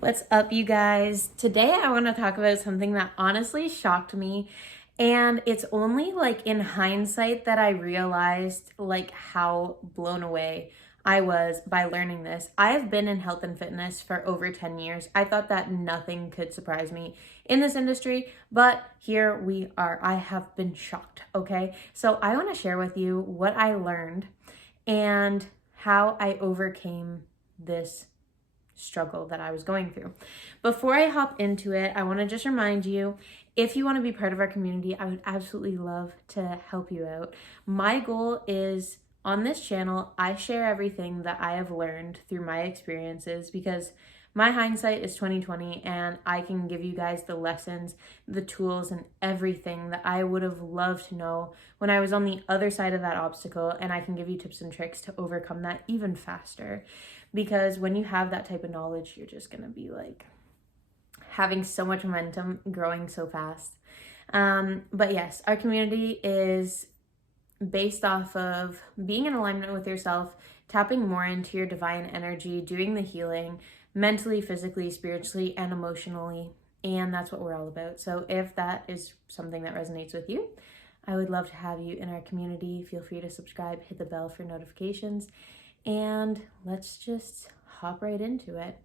What's up, you guys? Today I want to talk about something that honestly shocked me, and it's only like in hindsight that I realized like how blown away I was by learning this. I have been in health and fitness for over 10 years. I thought that nothing could surprise me in this industry, but here we are. I have been shocked, okay? So I want to share with you what I learned and how I overcame this struggle that I was going through. Before I hop into it, I want to just remind you, if you want to be part of our community, I would absolutely love to help you out. My goal is on this channel, I share everything that I have learned through my experiences because my hindsight is 2020 and I can give you guys the lessons, the tools, and everything that I would have loved to know when I was on the other side of that obstacle, and I can give you tips and tricks to overcome that even faster. Because when you have that type of knowledge, you're just gonna be like having so much momentum, growing so fast. But yes, our community is based off of being in alignment with yourself, tapping more into your divine energy, doing the healing mentally, physically, spiritually, and emotionally. And that's what we're all about. So if that is something that resonates with you, I would love to have you in our community. Feel free to subscribe, hit the bell for notifications, and let's just hop right into it.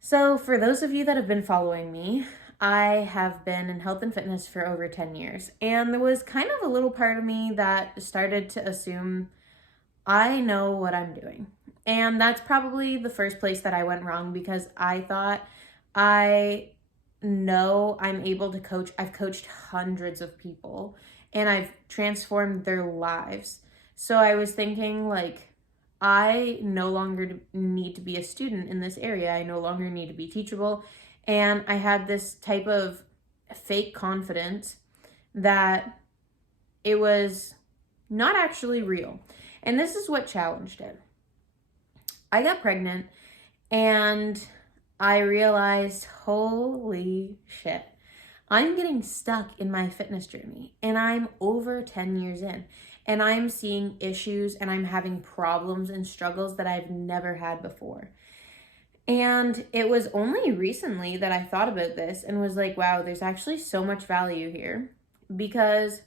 So for those of you that have been following me, I have been in health and fitness for over 10 years. And there was kind of a little part of me that started to assume I know what I'm doing. And that's probably the first place that I went wrong, because I thought I know I'm able to coach. I've coached hundreds of people and I've transformed their lives. So I was thinking like, I no longer need to be a student in this area. I no longer need to be teachable. And I had this type of fake confidence that it was not actually real. And this is what challenged it. I got pregnant and I realized, holy shit, I'm getting stuck in my fitness journey and I'm over 10 years in. And I'm seeing issues and I'm having problems and struggles that I've never had before. And it was only recently that I thought about this and was like, wow, there's actually so much value here because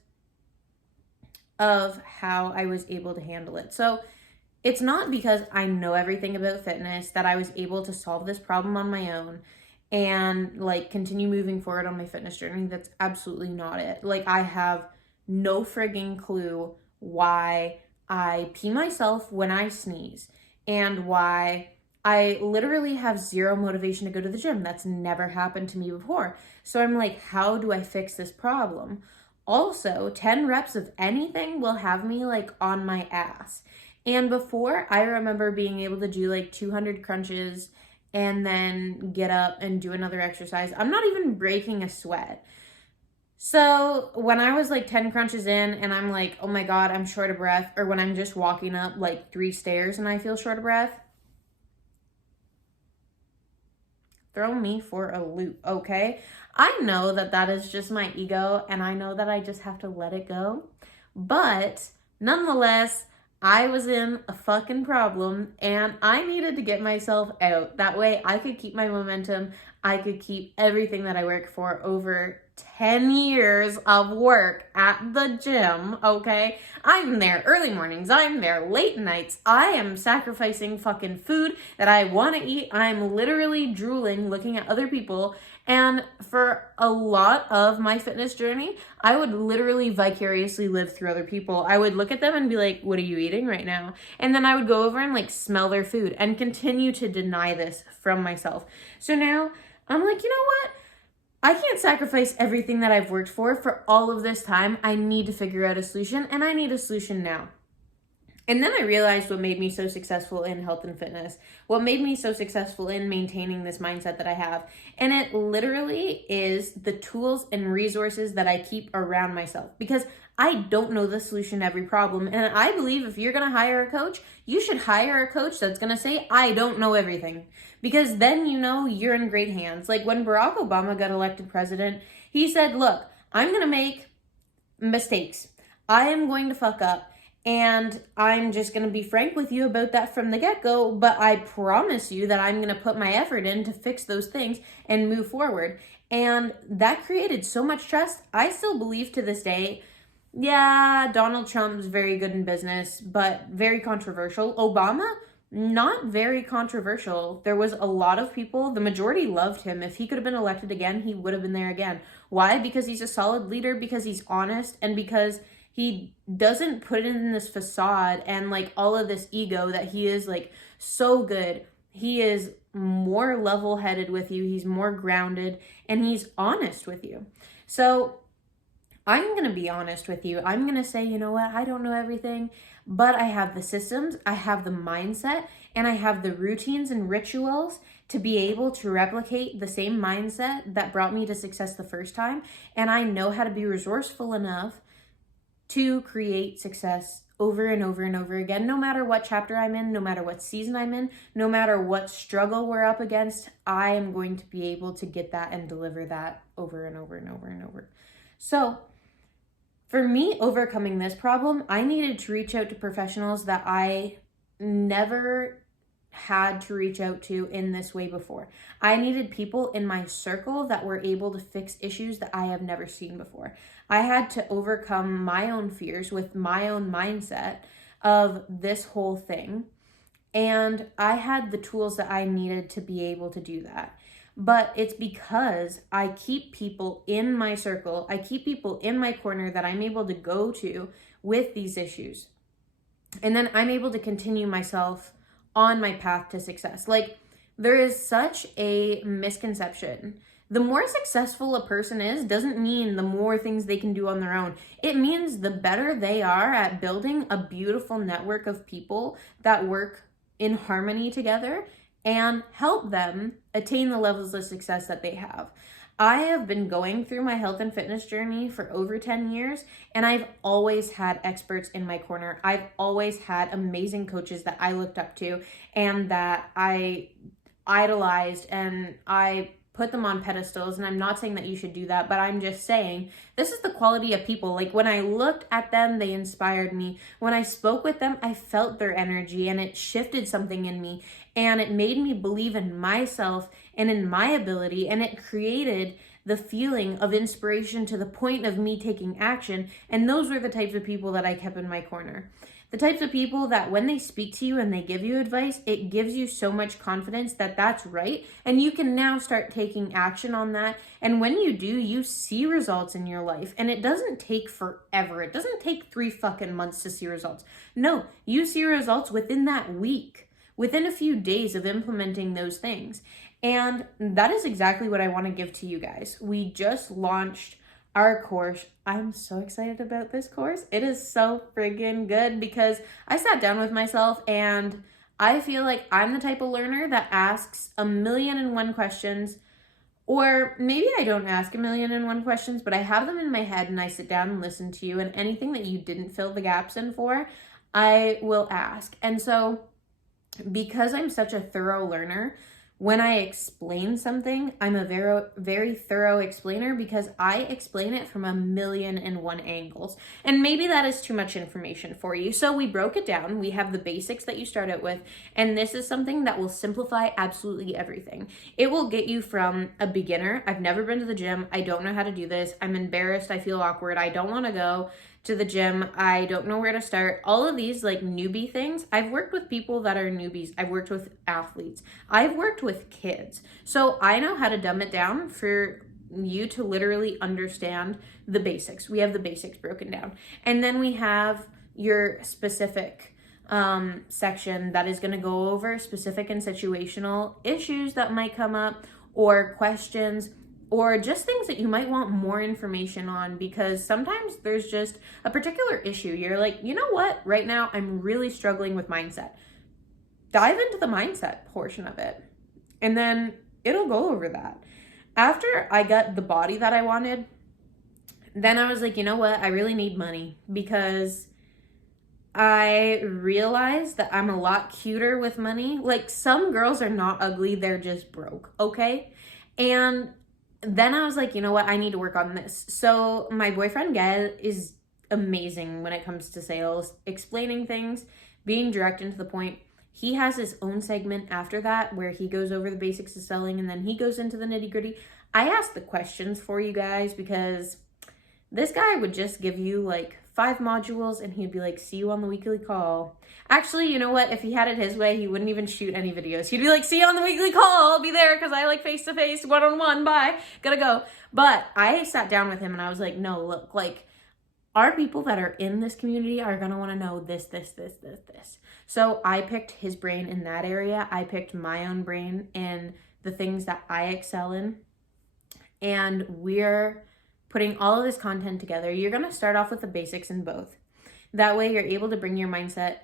of how I was able to handle it. So it's not because I know everything about fitness that I was able to solve this problem on my own and like continue moving forward on my fitness journey. That's absolutely not it. Like, I have no frigging clue why I pee myself when I sneeze and why I literally have zero motivation to go to the gym. That's never happened to me before. So I'm like, how do I fix this problem? Also, 10 reps of anything will have me like on my ass. And before, I remember being able to do like 200 crunches and then get up and do another exercise. I'm not even breaking a sweat. So when I was like 10 crunches in and I'm like, oh my God, I'm short of breath, or when I'm just walking up like 3 stairs and I feel short of breath, throw me for a loop, okay? I know that that is just my ego and I know that I just have to let it go. But nonetheless, I was in a fucking problem and I needed to get myself out. That way I could keep my momentum. I could keep everything that I work for over 10 years of work at the gym, okay? I'm there early mornings. I'm there late nights. I am sacrificing fucking food that I want to eat. I'm literally drooling looking at other people. And for a lot of my fitness journey, I would literally vicariously live through other people. I would look at them and be like, what are you eating right now? And then I would go over and like smell their food and continue to deny this from myself. So now I'm like, you know what? I can't sacrifice everything that I've worked for all of this time. I need to figure out a solution, and I need a solution now. And then I realized what made me so successful in health and fitness, what made me so successful in maintaining this mindset that I have. And it literally is the tools and resources that I keep around myself, because I don't know the solution to every problem. And I believe if you're going to hire a coach, you should hire a coach that's going to say, I don't know everything, because then you know you're in great hands. Like when Barack Obama got elected president, he said, look, I'm going to make mistakes. I am going to fuck up. And I'm just going to be frank with you about that from the get-go, but I promise you that I'm going to put my effort in to fix those things and move forward. And that created so much trust. I still believe to this day, yeah, Donald Trump's very good in business, but very controversial. Obama, not very controversial. There was a lot of people, the majority loved him. If he could have been elected again, he would have been there again. Why? Because he's a solid leader, because he's honest, and because he doesn't put in this facade and like all of this ego that he is like so good. He is more level-headed with you. He's more grounded, and he's honest with you. So I'm going to be honest with you. I'm going to say, you know what? I don't know everything, but I have the systems, I have the mindset, and I have the routines and rituals to be able to replicate the same mindset that brought me to success the first time. And I know how to be resourceful enough to create success over and over and over again, no matter what chapter I'm in, no matter what season I'm in, no matter what struggle we're up against, I am going to be able to get that and deliver that over and over and over and over. So for me, overcoming this problem, I needed to reach out to professionals that I never had to reach out to in this way before. I needed people in my circle that were able to fix issues that I have never seen before. I had to overcome my own fears with my own mindset of this whole thing. And I had the tools that I needed to be able to do that. But it's because I keep people in my circle, I keep people in my corner that I'm able to go to with these issues. And then I'm able to continue myself on my path to success. Like, there is such a misconception. The more successful a person is doesn't mean the more things they can do on their own. It means the better they are at building a beautiful network of people that work in harmony together and help them attain the levels of success that they have. I have been going through my health and fitness journey for over 10 years, and I've always had experts in my corner. I've always had amazing coaches that I looked up to and that I idolized, and I put them on pedestals. And I'm not saying that you should do that, but I'm just saying this is the quality of people. Like, when I looked at them, they inspired me. When I spoke with them, I felt their energy, and it shifted something in me, and it made me believe in myself and in my ability, and it created the feeling of inspiration to the point of me taking action. And those were the types of people that I kept in my corner. The types of people that when they speak to you and they give you advice, it gives you so much confidence that that's right. And you can now start taking action on that. And when you do, you see results in your life. And it doesn't take forever. It doesn't take 3 fucking months to see results. No, you see results within that week, within a few days of implementing those things. And that is exactly what I want to give to you guys. We just launched our course. I'm so excited about this course. It is so friggin' good because I sat down with myself and I feel like I'm the type of learner that asks 1,000,001 questions, or maybe I don't ask 1,000,001 questions, but I have them in my head and I sit down and listen to you, and anything that you didn't fill the gaps in for, I will ask. And so because I'm such a thorough learner, when I explain something, I'm a very, very thorough explainer because I explain it from 1,000,001 angles. And maybe that is too much information for you. So we broke it down. We have the basics that you start out with. And this is something that will simplify absolutely everything. It will get you from a beginner. I've never been to the gym. I don't know how to do this. I'm embarrassed. I feel awkward. I don't want to go to the gym. I don't know where to start. All of these like newbie things. I've worked with people that are newbies. I've worked with athletes. I've worked with kids. So I know how to dumb it down for you to literally understand the basics. We have the basics broken down. And then we have your specific section that is going to go over specific and situational issues that might come up, or questions, or just things that you might want more information on, because sometimes there's just a particular issue. You're like, you know what? Right now, I'm really struggling with mindset. Dive into the mindset portion of it, and then it'll go over that. After I got the body that I wanted, then I was like, you know what? I really need money, because I realized that I'm a lot cuter with money. Like, some girls are not ugly. They're just broke, okay? And then I was like, you know what? I need to work on this. So my boyfriend, Gael, is amazing when it comes to sales, explaining things, being direct and to the point. He has his own segment after that where he goes over the basics of selling and then he goes into the nitty gritty. I asked the questions for you guys because this guy would just give you like 5 modules and he'd be like, see you on the weekly call. Actually, you know what? If he had it his way, he wouldn't even shoot any videos. He'd be like, see you on the weekly call. I'll be there because I like face-to-face, one-on-one. Bye. Gotta go. But I sat down with him and I was like, no, look, like, our people that are in this community are going to want to know this. So I picked his brain in that area. I picked my own brain in the things that I excel in. And we're putting all of this content together. You're going to start off with the basics in both. That way you're able to bring your mindset,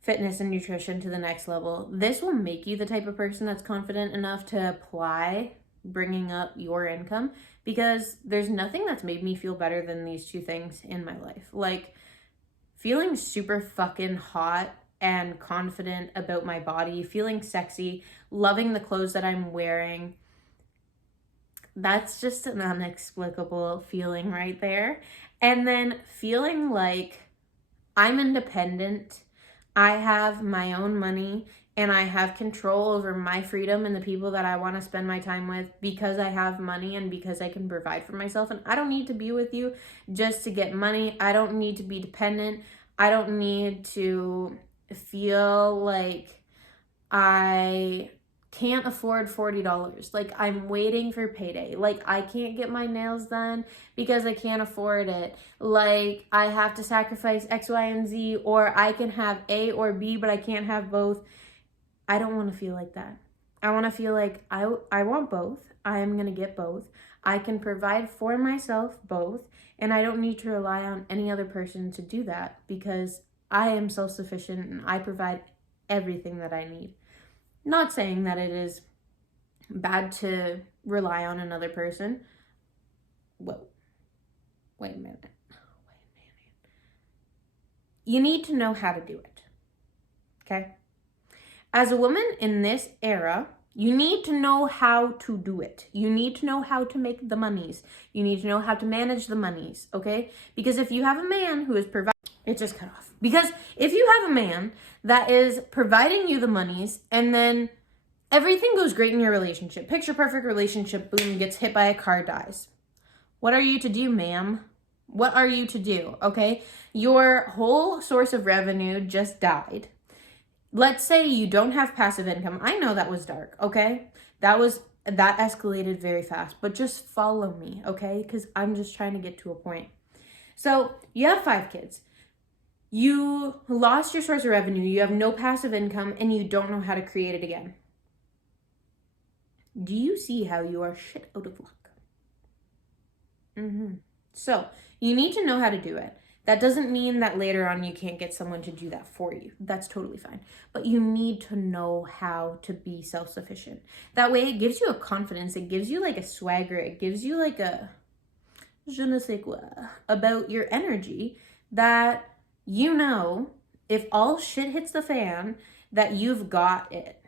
fitness, and nutrition to the next level. This will make you the type of person that's confident enough to apply bringing up your income, because there's nothing that's made me feel better than these 2 things in my life. Like feeling super fucking hot and confident about my body, feeling sexy, loving the clothes that I'm wearing. That's just an inexplicable feeling right there. And then feeling like I'm independent, I have my own money, and I have control over my freedom and the people that I want to spend my time with because I have money and because I can provide for myself. And I don't need to be with you just to get money. I don't need to be dependent. I don't need to feel like I can't afford $40. Like I'm waiting for payday. Like I can't get my nails done because I can't afford it. Like I have to sacrifice X, Y, and Z, or I can have A or B, but I can't have both. I don't want to feel like that. I want to feel like I want both. I am going to get both. I can provide for myself both, and I don't need to rely on any other person to do that because I am self-sufficient and I provide everything that I need. Not saying that it is bad to rely on another person. Whoa. Wait a minute. You need to know how to do it. Okay? As a woman in this era, you need to know how to do it. You need to know how to make the monies. You need to know how to manage the monies, okay? Because if you have a man who is providing, it just cut off. Because if you have a man that is providing you the monies and then everything goes great in your relationship, picture perfect relationship, boom, gets hit by a car, dies. What are you to do, ma'am? What are you to do, okay? Your whole source of revenue just died. Let's say you don't have passive income. I know that was dark, okay? That escalated very fast, but just follow me, okay? Because I'm just trying to get to a point. So you have 5 kids. You lost your source of revenue. You have no passive income and you don't know how to create it again. Do you see how you are shit out of luck? So you need to know how to do it. That doesn't mean that later on you can't get someone to do that for you. That's totally fine. But you need to know how to be self-sufficient. That way it gives you a confidence. It gives you like a swagger. It gives you like a je ne sais quoi about your energy that you know if all shit hits the fan that you've got it.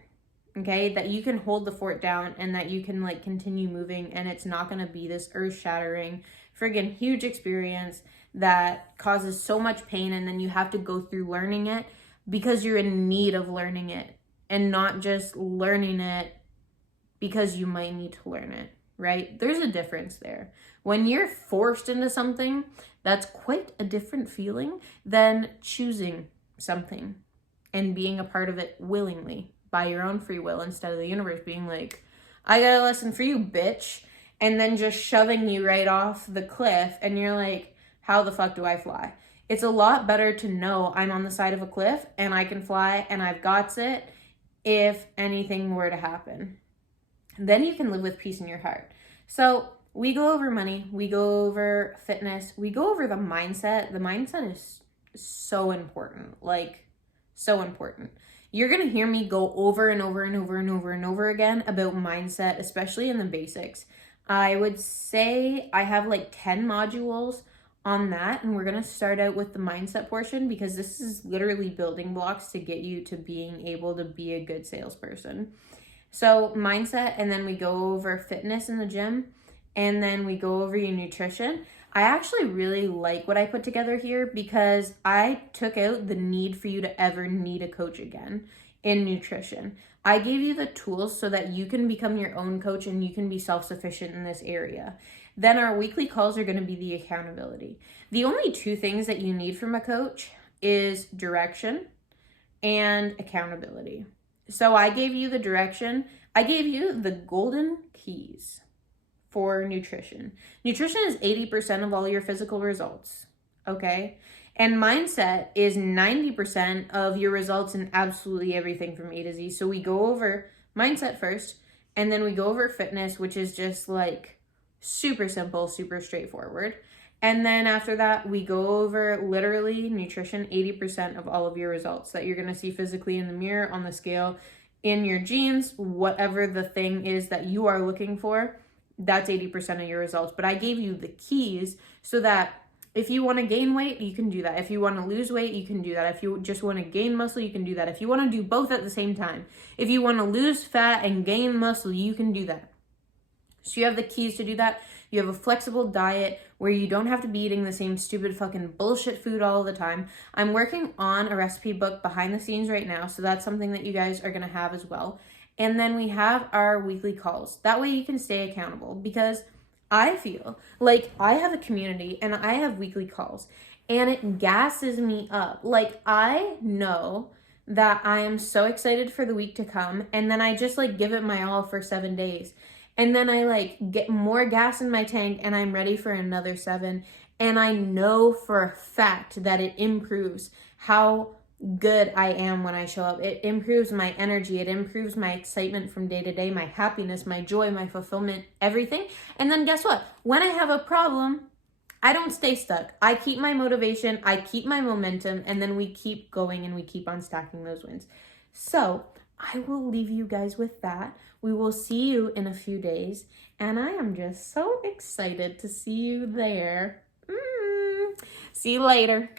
Okay? That you can hold the fort down and that you can like continue moving and it's not going to be this earth-shattering friggin' huge experience that causes so much pain and then you have to go through learning it because you're in need of learning it and not just learning it because you might need to learn it, right? There's a difference there. When you're forced into something, that's quite a different feeling than choosing something and being a part of it willingly by your own free will instead of the universe being like, I got a lesson for you, bitch. And then just shoving you right off the cliff and you're like, how the fuck do I fly? It's a lot better to know I'm on the side of a cliff and I can fly and I've got it if anything were to happen. Then you can live with peace in your heart. So we go over money, we go over fitness, we go over the mindset. The mindset is so important, like so important. You're going to hear me go over and over and over and over and over again about mindset, especially in the basics. I would say I have like 10 modules on that, and we're going to start out with the mindset portion because this is literally building blocks to get you to being able to be a good salesperson. So mindset, and then we go over fitness in the gym, and then we go over your nutrition. I actually really like what I put together here because I took out the need for you to ever need a coach again in nutrition. I gave you the tools so that you can become your own coach and you can be self-sufficient in this area. Then our weekly calls are going to be the accountability. The only two things that you need from a coach is direction and accountability. So I gave you the direction. I gave you the golden keys for nutrition. Nutrition is 80% of all your physical results, okay? And mindset is 90% of your results in absolutely everything from A to Z. So we go over mindset first, and then we go over fitness, which is just like super simple, super straightforward. And then after that, we go over literally nutrition, 80% of all of your results that you're going to see physically in the mirror, on the scale, in your jeans, whatever the thing is that you are looking for, that's 80% of your results. But I gave you the keys so that if you want to gain weight, you can do that. If you want to lose weight, you can do that. If you just want to gain muscle, you can do that. If you want to do both at the same time, if you want to lose fat and gain muscle, you can do that. So you have the keys to do that. You have a flexible diet where you don't have to be eating the same stupid fucking bullshit food all the time. I'm working on a recipe book behind the scenes right now, so that's something that you guys are going to have as well. And then we have our weekly calls. That way you can stay accountable, because I feel like I have a community and I have weekly calls and it gasses me up. Like, I know that I am so excited for the week to come, and then I just like give it my all for 7 days. And then I like get more gas in my tank and I'm ready for another 7. And I know for a fact that it improves how good I am when I show up. It improves my energy. It improves my excitement from day to day, my happiness, my joy, my fulfillment, everything. And then guess what? When I have a problem, I don't stay stuck. I keep my motivation, I keep my momentum, and then we keep going and we keep on stacking those wins. So I will leave you guys with that. We will see you in a few days, and I am just so excited to see you there. See you later.